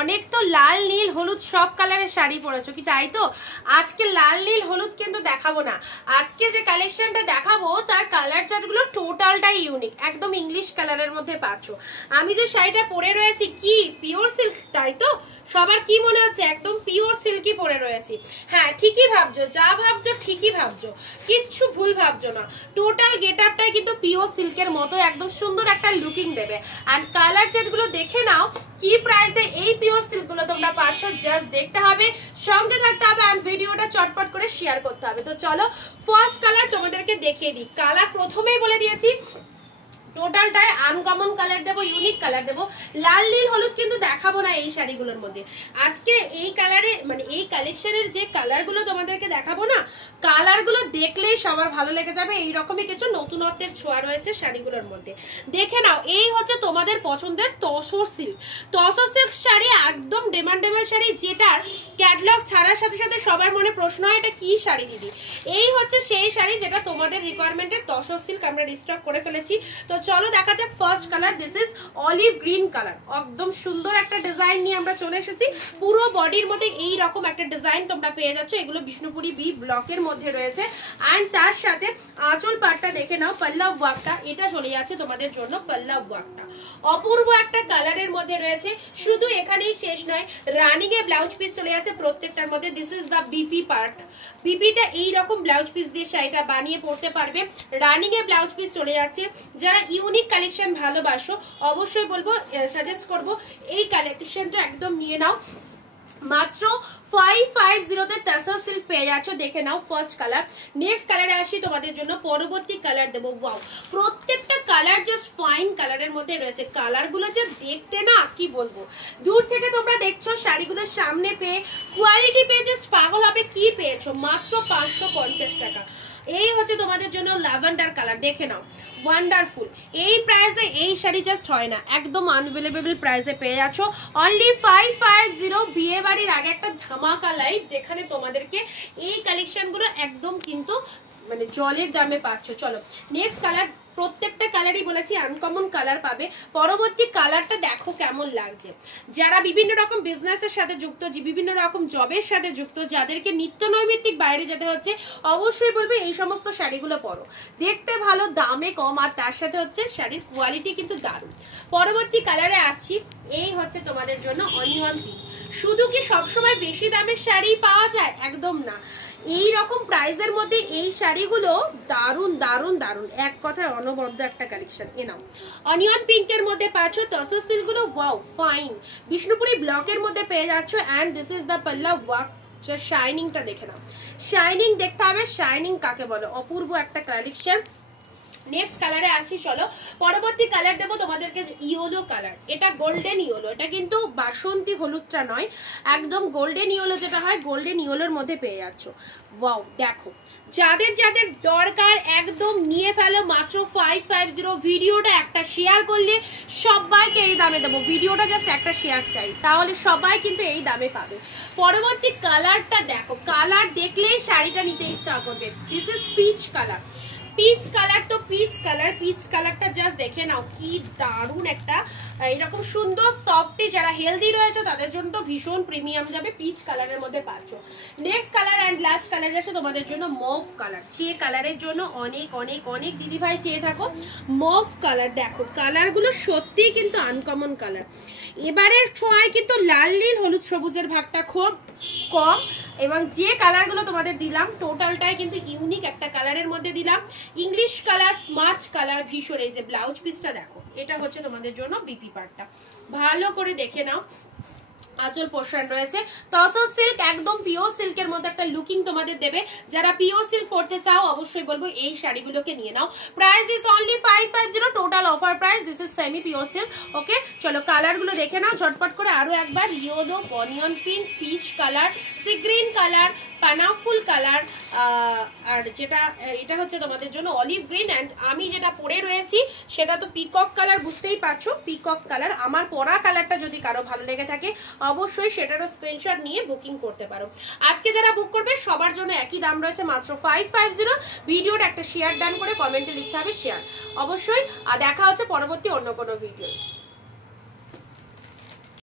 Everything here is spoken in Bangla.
অনেক তো লাল নীল হলুদ সব কালারের শাড়ি পরেছো কি, তাই তো? আজকে লাল নীল হলুদ কিন্তু দেখাবো না, আজকে যে কালেকশনটা দেখাবো তার কালার চার্টগুলো টোটালটাই ইউনিক, একদম ইংলিশ কালারের মধ্যে পাচ্ছো। আমি যে শাড়িটা পরে রয়েছি কি পিওর সিল্ক, তাই তো? সবার কি মনে হচ্ছে একদম পিওর সিল্কই পরে রয়েছি? হ্যাঁ ঠিকই ভাবছো, যা ভাবছো ঠিকই ভাবছো, কিচ্ছু ভুল ভাবছো না। টোটাল গেটআপটাই কিন্তু পিওর সিল্কের মতো একদম সুন্দর একটা লুকিং দেবে। এন্ড কালার চার্টগুলো দেখে নাও কি প্রাইসে এই পিওর সিল্ক গুলো তোমরা পাচ্ছ, জাস্ট দেখতে হবে, সঙ্গে থাকতে হবে, এন্ড ভিডিওটা চটপট করে শেয়ার করতে হবে। তো চলো ফার্স্ট কালার তোমাদেরকে দেখিয়ে দিই। কালার প্রথমেই বলে দিয়েছি টোটালটাই আনকমন কালার দেবো, ইউনিক কালার দেবো। লাল নীল হলুদ কিন্তু দেখাবো না এই শাড়িগুলোর মধ্যে। আজকে এই কালারে মানে এই কালেকশনের যে কালারগুলো তোমাদেরকে দেখাবো না, কালারগুলো দেখলেই সবার ভালো লেগে যাবে। এইরকমই কিছু নতুনত্বের ছোঁয়া রয়েছে শাড়িগুলোর মধ্যে। দেখে নাও, এই হচ্ছে তোমাদের পছন্দের তসর সিল্ক। তসর সিল্ক শাড়ি একদম ডিমান্ডেবল শাড়ি, যেটার ক্যাটলগ ছাড়ার সাথে সাথে সবার মনে প্রশ্ন হয় এটা কি শাড়ি দিদি। এই হচ্ছে সেই শাড়ি যেটা তোমাদের রিকোয়ারমেন্টের তসর সিল্ক আমরা রিস্টক করে ফেলেছি। তো চলো দেখা যাক first colour. This is olive green colour, একদম সুন্দর একটা ডিজাইন নিয়ে আমরা চলে এসেছি। পুরো বডির মধ্যে এই রকম একটা ডিজাইন তোমরা পেয়ে যাচ্ছ। এগুলো বিষ্ণুপুরি বি ব্লকের মধ্যে রয়েছে। এন্ড তার সাথে আঁচল পাটটা দেখে নাও, পল্লব ওয়ার্কটা এটা চলে যাচ্ছে তোমাদের জন্য। পল্লব ওয়ার্কটা অপূর্ব একটা কালারের মধ্যে রয়েছে। শুধু এখানেই শেষ নয়, রানিং এ ব্লাউজ পিস চলে যাচ্ছে প্রত্যেকটার মধ্যে। This is the BP part. বিপিটা এইরকম ব্লাউজ পিস দিয়ে শাড়িটা বানিয়ে পড়তে পারবে। রানিং এ ব্লাউজ পিস চলে যাচ্ছে। যারা ইউনিক কালেকশন ভালোবাসো অবশ্যই বলবো, সাজেস্ট করব এই কালেকশনটা একদম নিয়ে নাও। মাত্র 550 তে তাসর সিল্ক পেয়ে যাচ্ছ। দেখে নাও ফার্স্ট কালার। নেক্সট কালারে আসি তোমাদের জন্য, পরবর্তী কালার দেবো। ওয়াও, প্রত্যেকটা কালার জাস্ট ফাইন কালারের মধ্যে রয়েছে। কালারগুলো যে দেখতে না কি বলবো, দূর থেকে তোমরা দেখছো, শাড়িগুলোর সামনে পেয়ে কোয়ালিটি পেয়ে জাস্ট পাগল হবে। কি পেয়েছো? মাত্র 550 টাকা। এই হচ্ছে তোমাদের জন্য ল্যাভেন্ডার কালার, দেখে নাও ওয়ান্ডারফুল। এই প্রাইসে এই শাড়ি জাস্ট হয় না, একদম আনভেলেবল প্রাইসে পেয়ে যাচ্ছ। অনলি 550। বিয়ে বাড়ির আগে একটা ধামাকা লাইভ, যেখানে তোমাদেরকে এই কালেকশন গুলো একদম কিন্তু মানে জলের দামে পাচ্ছ। চলো নেক্সট কালার। প্রত্যেকটা কালারই বলেছি আনকমন কালার পাবে। পরবর্তী কালারটা দেখো কেমন লাগছে। যারা বিভিন্ন রকম বিজনেসের সাথে যুক্ত, যে বিভিন্ন রকম জবের সাথে যুক্ত, যাদেরকে নিত্য নৈমিত্তিক বাইরে যেতে হচ্ছে, অবশ্যই বলবে এই সমস্ত শাড়িগুলো পরো। দেখতে ভালো, দামে কম, আর তার সাথে হচ্ছে শাড়ির কোয়ালিটি কিন্তু দারুণ। পরবর্তী কালারে আসছি। এই হচ্ছে তোমাদের জন্য অনিয়ন পিঙ্ক। শুধু কি সবসময় বেশি দামের শাড়ি পাওয়া যায়? একদম না। এই রকম প্রাইসের মধ্যে এই শাড়িগুলো দারুন দারুন দারুন, এক কথায় অনবদ্য একটা কালেকশন। এ নাও অনিয়ন পিঙ্কের মধ্যে পাচ্ছ তসর সিল্ক গুলো। ওয়াও ফাইন, বিষ্ণুপুরি ব্লকের মধ্যে পেয়ে যাচ্ছ। And this is the pallav work. শাইনিংটা দেখে নাও, শাইনিং দেখতে হবে। শাইনিং কাকে বলো? অপূর্ব একটা কালেকশন। নেক্সট কালারে আসছি। চলো পরবর্তী কালার দেবো তোমাদেরকে ইয়েলো কালার। এটা গোল্ডেন ইয়েলো, এটা কিন্তু বাসন্তী হলুদটা নয়, একদম গোল্ডেন ইয়েলো যেটা হয়, গোল্ডেন ইয়েলোর মধ্যে পেয়ে যাচ্ছ। ওয়াও দেখো, যাদের যাদের দরকার একদম নিয়ে ফেলো। মাত্র 550। ভিডিওটা একটা শেয়ার করলে সবাইকে এই দামে দেবো। ভিডিওটা জাস্ট একটা শেয়ার চাই, তাহলে সবাই কিন্তু এই দামে পাবে। পরবর্তী কালারটা দেখো, কালার দেখলেই শাড়িটা নিতে ইচ্ছা করবে। This is peach colour. Peach colour তো পিচ কালার, পিচ কালারটা জাস্ট দেখে নাও কি দারুণ একটা এরকম সুন্দর সফটি। যারা হেলদি রয়েছে তাদের জন্য তো ভীষণ প্রিমিয়াম যাবে। পিচ কালারের মধ্যে পাচ্ছ। Next colour and last colour আসে তোমাদের জন্য মভ কালার। যে কালারের জন্য অনেক অনেক অনেক দিদিভাই চেয়ে থাকো, মভ কালার। দেখো কালারগুলো সত্যিই কিন্তু আনকমন কালার। এবারের সময় কিন্তু লাল নীল হলুদ সবুজের ভাগটা খুব কম, এবং যে কালারগুলো তোমাদের দিলাম টোটালটাই কিন্তু ইউনিক একটা কালারের মধ্যে দিলাম। ইংলিশ কালার, স্মার্ট কালার, ভীষণ। এই যে ব্লাউজ পিসটা দেখো, এটা হচ্ছে তোমাদের জন্য বিপি পার্টটা, ভালো করে দেখে নাও। আঁচল পোর্শন রয়েছে তসর সিল্ক, একদম পিওর সিল্কের মধ্যে একটা লুকিং তোমাদের দেবে। যারা পিওর সিল্ক পড়তে চাও অবশ্যই বলবো এই শাড়িগুলোকে নিয়ে নাও। Price is only 550, total offer price. This is semi pure silk. Okay চলো কালার গুলো দেখে নাও ঝটপট করে আরো একবার। Yellow, onion pink, peach colour, sea green colour, পানাফুল কালার, আর যেটা এটা হচ্ছে তোমাদের জন্য অলিভ গ্রিন। অ্যান্ড আমি যেটা পরে রয়েছি সেটা তো পিকক কালার, বুঝতেই পারছো পিকক কালার। আমার পরা কালারটা যদি কারো ভালো লেগে থাকে অবশ্যই সেটারও স্ক্রিনশট নিয়ে বুকিং করতে পারো। আজকে যারা বুক করবে সবার জন্য একই দাম রয়েছে, মাত্র 550। ভিডিওটা একটা শেয়ার ডান করে কমেন্টে লিখতে হবে শেয়ার। অবশ্যই দেখা হচ্ছে পরবর্তী অন্য কোনো ভিডিও।